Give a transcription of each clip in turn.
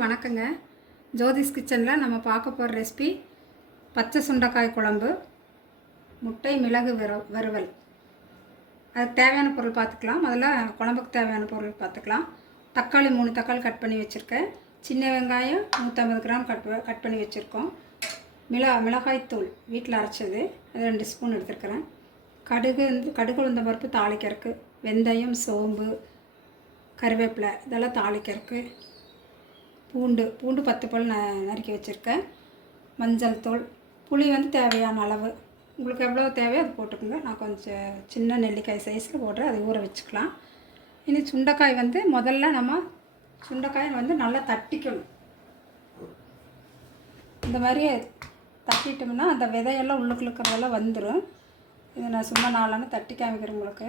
எல்லாருக்கும் வணக்கங்க. ஜோதிஸ் கிச்சனில் நம்ம பார்க்க போகிற ரெசிபி பச்சை சுண்டைக்காய் குழம்பு முட்டை மிளகு வறு வறுவல். அதுக்கு தேவையான பொருள் பார்த்துக்கலாம். முதல்ல குழம்புக்கு தேவையான பொருள் பார்த்துக்கலாம். தக்காளி மூணு தக்காளி கட் பண்ணி வச்சுருக்கேன். சின்ன வெங்காயம் நூற்றம்பது கிராம் கட் கட் பண்ணி வச்சுருக்கோம். மிளகா மிளகாய்த்தூள் வீட்டில் அரைச்சது. அது ரெண்டு ஸ்பூன் எடுத்துருக்கிறேன். கடுகு வந்து கடுகு உளுந்த பருப்பு தாளிக்கிறதுக்கு வெந்தயம் சோம்பு கருவேப்பிலை இதெல்லாம் தாளிக்கிறதுக்கு பூண்டு பூண்டு பத்து பல் ந நறுக்கி வச்சுருக்கேன். மஞ்சள் தூள் புளி வந்து தேவையான அளவு. உங்களுக்கு எவ்வளோ தேவையோ அது போட்டுக்கோங்க. நான் கொஞ்சம் சின்ன நெல்லிக்காய் சைஸில் போடுறேன். அதை ஊற வச்சுக்கலாம். இனி சுண்டைக்காய் வந்து முதல்ல நம்ம சுண்டைக்காயை வந்து நல்லா தட்டிக்கணும். இந்த மாதிரி தட்டிட்டோம்னா அந்த விதையெல்லாம் உள்ளுக்கு இருக்கிறதெல்லாம் வந்துடும் இதை நான் சும்மா நாளான தட்டி காமிக்கிறேன் உங்களுக்கு.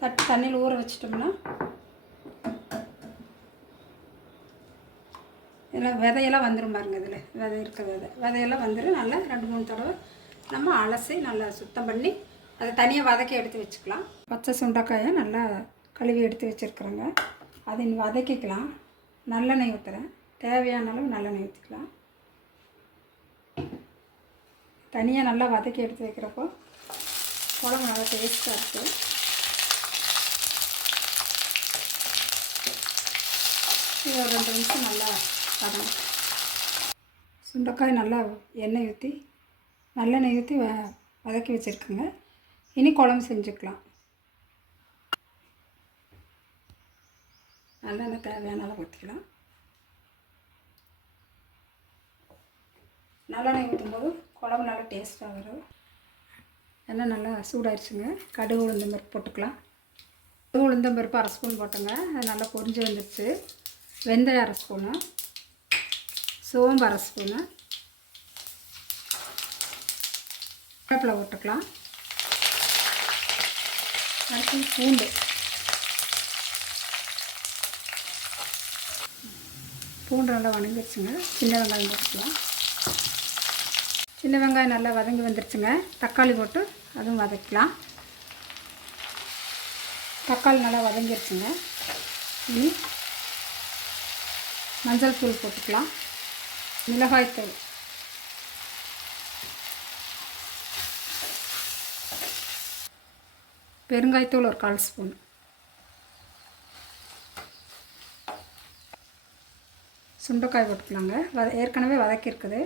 தட்டி தண்ணியில் ஊற வச்சிட்டோம்னா இதில் விதையெல்லாம் வந்துடும் பாருங்க இதில். விதை இருக்க விதை. விதையெல்லாம் வந்துடும் நல்லா ரெண்டு மூணு தடவை நம்ம அலசி நல்லா சுத்தம் பண்ணி அதை தனியாக வதக்கி எடுத்து வச்சுக்கலாம். பச்சை சுண்டைக்காயை நல்லா கழுவி எடுத்து வச்சுருக்குறேங்க. அதை வதக்கிக்கலாம். நல்லெண்ணெய் ஊற்றுறேன் தேவையான அளவு நல்லெண்ணெய் ஊற்றிக்கலாம் தனியாக நல்லா வதக்கி எடுத்து வைக்கிறப்போ குழம்பு நல்லா டேஸ்ட்டாக இருக்குது இது ஒரு ரெண்டு நிமிஷம் நல்லா வதங்க சுண்டைக்காய் நல்லா எண்ணெய் ஊற்றி நல்லெண்ணெய் ஊற்றி வ வதக்கி வச்சுருக்குங்க. இனி குழம்பு செஞ்சுக்கலாம். நல்லெண்ணெய் தேவையான அளவு ஊற்றிக்கலாம் நல்லெண்ணெய் ஊற்றும்போது குழம்பு நல்லா டேஸ்ட்டாக வரும். எண்ணெய் நல்லா சூடாயிருச்சுங்க. கடுகு உளுந்தம் பருப்பு போட்டுக்கலாம். கடுகு உளுந்தம் பருப்பு அரை ஸ்பூன் போட்டுங்க. அது நல்லா பொரிஞ்சு வந்துடுச்சு வெந்தயம் அரை ஸ்பூனு. சோம்பு அரை ஸ்பூனு. கருவேப்பிலை போட்டுக்கலாம். அடுத்து பூண்டு. பூண்டு நல்லா வணங்கிடுச்சுங்க. சின்ன வெங்காயம் போட்டுக்கலாம். சின்ன வெங்காயம் நல்லா வதங்கி வந்துருச்சுங்க தக்காளி போட்டு அதுவும் வதக்கலாம். தக்காளி நல்லா வதங்கிருச்சுங்க இனி மஞ்சள் தூள் போட்டுக்கலாம். மிளகாய்த்தூள். பெருங்காய்த்தூள் ஒரு கால் ஸ்பூன். சுண்டைக்காய் போட்டுக்கலாங்க. வத ஏற்கனவே வதக்கியிருக்குது.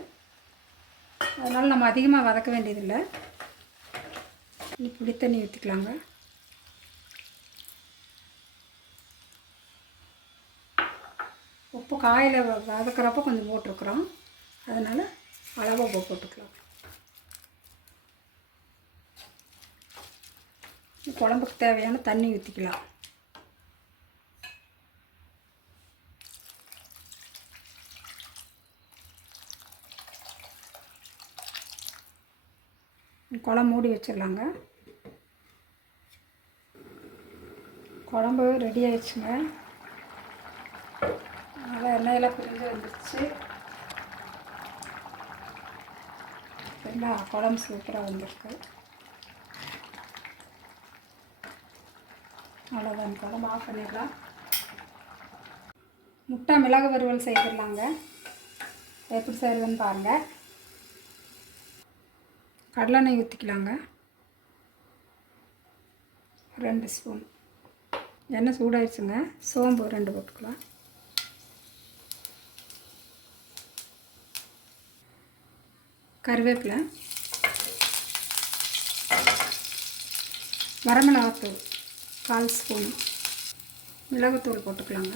அதனால் நம்ம அதிகமாக வதக்க வேண்டியதில்லை. இனி ஊற்றிக்கலாங்க உப்பு காயில் வ- வதக்குறப்ப கொஞ்சம் போட்டிருக்குறோம். அதனால் அளவாக உப்பு போட்டுக்கலாம். குழம்புக்கு தேவையான தண்ணி ஊற்றிக்கலாம் குழம்பு மூடி வச்சிடலாங்க. குழம்பு ரெடி ஆயிடுச்சுங்க. நல்லா எண்ணெயெல்லாம் பிரிஞ்சு வந்துருச்சு எல்லாம் குழம்பு சூப்பராக வந்திருக்கு அவ்வளோதான் குழம்பு ஆஃப் பண்ணிடலாம் முட்டை மிளகு வறுவல் செய்திடலாங்க. எப்படி செய்கிறதுன்னு பாருங்கள் கடலெண்ணெய் ஊற்றிக்கலாங்க ரெண்டு ஸ்பூன். எண்ணெய் சூடாயிடுச்சுங்க. சோம்பு ரெண்டு போட்டுக்கலாம். கருவேப்பிலை வரமிளகாத்தூள் கால் ஸ்பூன் மிளகுத்தூள் போட்டுக்கலாங்க.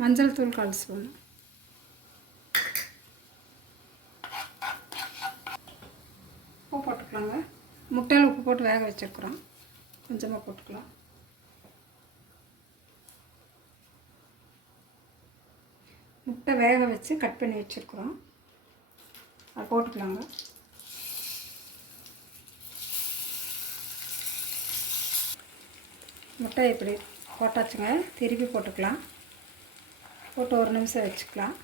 மஞ்சள் தூள் கால் ஸ்பூன். உப்பு போட்டுக்கலாங்க. முட்டையில் உப்பு போட்டு வேக வச்சுருக்குறோம். கொஞ்சமாக போட்டுக்கலாம். முட்டை வேக வச்சு கட் பண்ணி வச்சுருக்குறோம். அது போட்டுக்கலாங்க. முட்டை இப்படி போட்டாச்சுங்க. திருப்பி போட்டுக்கலாம். போட்டு ஒரு நிமிஷம் வச்சுக்கலாம்.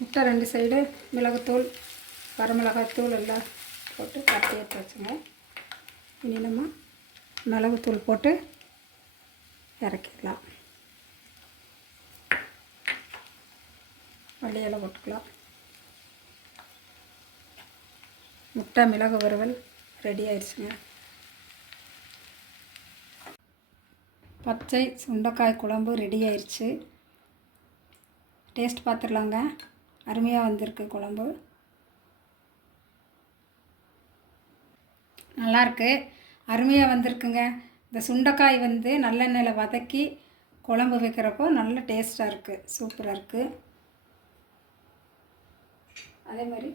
முட்டை ரெண்டு சைடு மிளகுத்தூள் வரமிளகாத்தூள் எல்லாம் போட்டு கட்டி எடுத்து வச்சுங்க இனி நம்ம மிளகுத்தூள் போட்டு இறக்கிக்கலாம் மல்லி இலை போட்டுக்கலாம். முட்டை மிளகு வறுவல் ரெடி ஆயிடுச்சுங்க பச்சை சுண்டைக்காய் குழம்பு ரெடி ஆயிடுச்சு டேஸ்ட் பார்த்துடலாங்க. அருமையாக வந்திருக்கு குழம்பு. நல்லாயிருக்கு. அருமையாக வந்திருக்குங்க. இந்த சுண்டைக்காய் வந்து நல்லெண்ணெயில் வதக்கி குழம்பு வைக்கிறப்போ நல்ல டேஸ்ட்டாக இருக்குது சூப்பராக இருக்குது அதே மாதிரி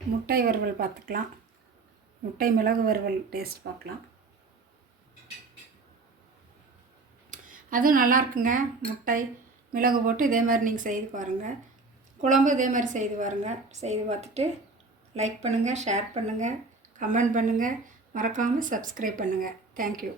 முட்டை வறுவல் பார்த்துக்கலாம். முட்டை மிளகு வறுவல் டேஸ்ட் பார்க்கலாம். அதுவும் நல்லா இருக்குங்க. முட்டை மிளகு போட்டு இதே மாதிரி நீங்கள் செய்து பாருங்கள் குழம்பு இதே மாதிரி செய்து பாருங்கள் செய்து பார்த்துட்டு லைக் பண்ணுங்கள் ஷேர் பண்ணுங்கள் கமெண்ட் பண்ணுங்கள் மறக்காமல் சப்ஸ்கிரைப் பண்ணுங்கள் தேங்க்யூ